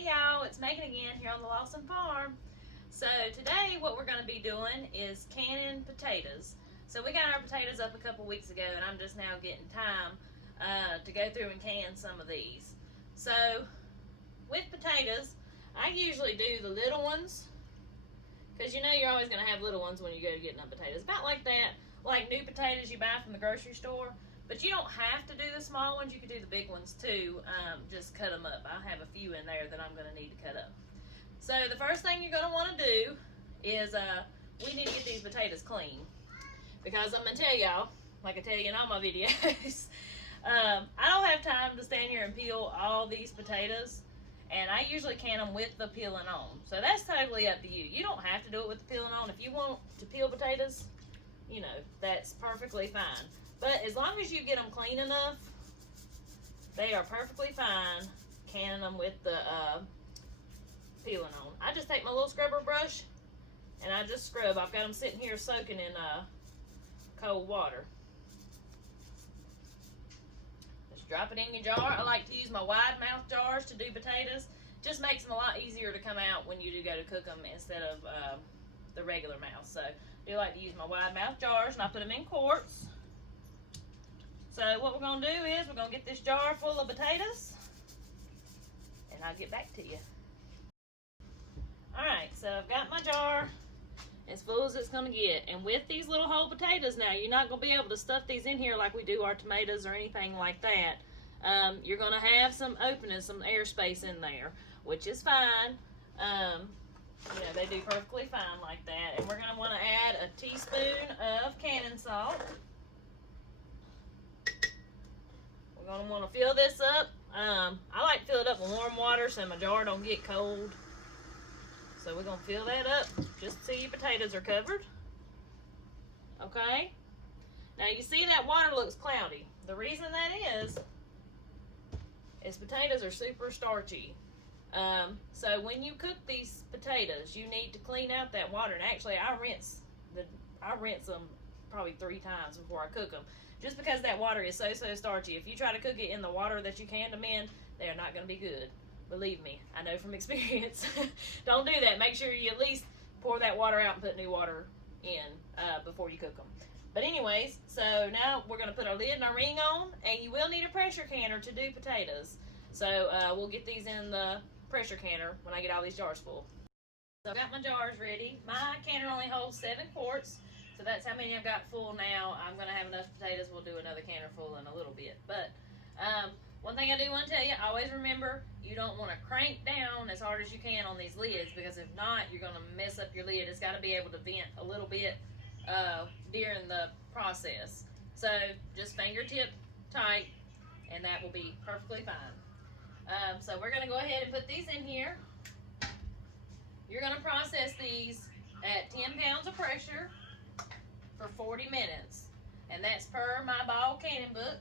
Hey y'all, it's Megan again here on the Lawson Farm. So today what we're going to be doing is canning potatoes. So we got our potatoes up a couple weeks ago and I'm just now getting time to go through and can some of these. So with potatoes, I usually do the little ones because you know you're always going to have little ones when you go to getting up potatoes. About like that, like new potatoes you buy from the grocery store. But you don't have to do the small ones. You can do the big ones too. Just cut them up. I have a few in there that I'm going to need to cut up. So the first thing you're going to want to do is we need to get these potatoes clean. Because I'm going to tell y'all, like I tell you in all my videos, I don't have time to stand here and peel all these potatoes. And I usually can them with the peeling on. So that's totally up to you. You don't have to do it with the peeling on. If you want to peel potatoes, you know, that's perfectly fine. But as long as you get them clean enough, they are perfectly fine canning them with the peeling on. I just take my little scrubber brush and I just scrub. I've got them sitting here soaking in cold water. Just drop it in your jar. I like to use my wide mouth jars to do potatoes. Just makes them a lot easier to come out when you do go to cook them instead of the regular mouth. So I do like to use my wide mouth jars and I put them in quarts. So what we're going to do is we're going to get this jar full of potatoes and I'll get back to you. Alright, so I've got my jar as full as it's going to get. And with these little whole potatoes now, you're not going to be able to stuff these in here like we do our tomatoes or anything like that. You're going to have some opening, some airspace in there, which is fine. You know, they do perfectly fine like that. And we're going to want to add a teaspoon of canning salt. We're going to want to fill this up. I like to fill it up with warm water so my jar don't get cold. So we're going to fill that up just so your potatoes are covered. Okay. Now you see that water looks cloudy. The reason that is potatoes are super starchy. So when you cook these potatoes, you need to clean out that water. And actually I rinse them probably 3 times before I cook them. Just because that water is so starchy. If you try to cook it in the water that you canned them in, they are not going to be good. Believe me, I know from experience. Don't do that. Make sure you at least pour that water out and put new water in before you cook them. But anyways, so now we're going to put our lid and our ring on, and you will need a pressure canner to do potatoes. So we'll get these in the pressure canner when I get all these jars full. So I've got my jars ready. My canner only holds 7 quarts. So that's how many I've got full now. I'm going to have enough potatoes. We'll do another canner full in a little bit. But one thing I do want to tell you, always remember, you don't want to crank down as hard as you can on these lids, because if not, you're going to mess up your lid. It's got to be able to vent a little bit during the process. So just fingertip tight, and that will be perfectly fine. So we're going to go ahead and put these in here. You're going to process these at 10 pounds of pressure for 40 minutes. And that's per my ball canning book.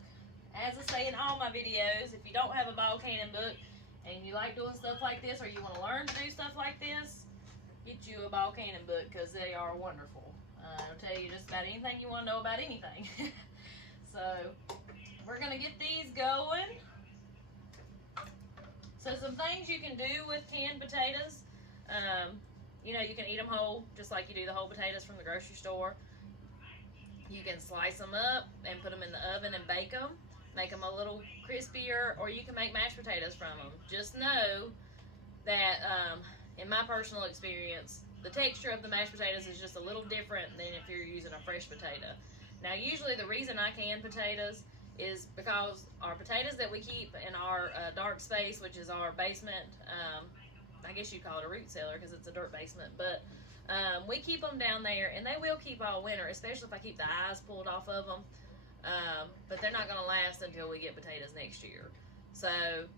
As I say in all my videos, if you don't have a ball canning book and you like doing stuff like this, or you want to learn to do stuff like this, get you a ball canning book because they are wonderful. It'll tell you just about anything you want to know about anything. So we're going to get these going. So some things you can do with canned potatoes, you know, you can eat them whole, just like you do the whole potatoes from the grocery store. You can slice them up and put them in the oven and bake them, make them a little crispier, or you can make mashed potatoes from them. Just know that, in my personal experience, the texture of the mashed potatoes is just a little different than if you're using a fresh potato. Now, usually the reason I can potatoes is because our potatoes that we keep in our dark space, which is our basement, I guess you'd call it a root cellar because it's a dirt basement, but we keep them down there, and they will keep all winter, especially if I keep the eyes pulled off of them. But they're not going to last until we get potatoes next year. So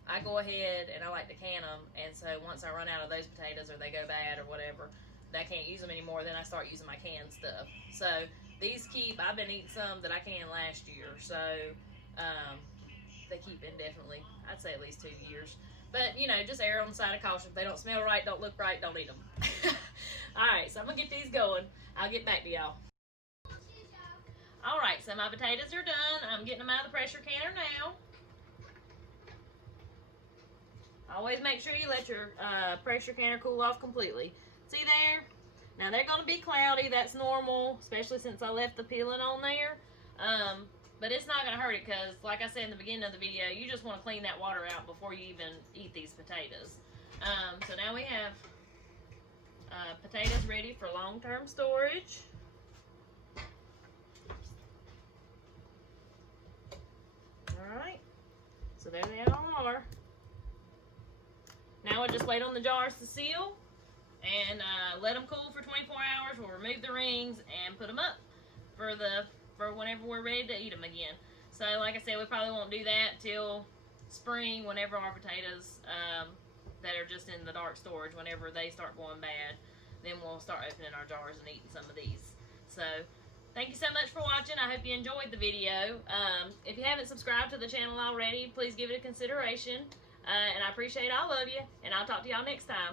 I go ahead and I like to can them, and so once I run out of those potatoes or they go bad or whatever, I can't use them anymore, then I start using my canned stuff. So these keep, I've been eating some that I canned last year, so they keep indefinitely. I'd say at least 2 years. But, you know, just err on the side of caution. If they don't smell right, don't look right, don't eat them. Alright, so I'm going to get these going. I'll get back to y'all. Alright, so my potatoes are done. I'm getting them out of the pressure canner now. Always make sure you let your pressure canner cool off completely. See there? Now they're going to be cloudy. That's normal, especially since I left the peeling on there. But it's not going to hurt it because, like I said in the beginning of the video, you just want to clean that water out before you even eat these potatoes. So now we have potatoes ready for long-term storage. Alright, so there they all are. Now we'll just wait on the jars to seal and let them cool for 24 hours. We'll remove the rings and put them up for whenever we're ready to eat them again. So like I said, we probably won't do that till spring, whenever our potatoes that are just in the dark storage, whenever they start going bad, then we'll start opening our jars and eating some of these. So thank you so much for watching. I hope you enjoyed the video. If you haven't subscribed to the channel already, please give it a consideration. And I appreciate all of you, and I'll talk to y'all next time.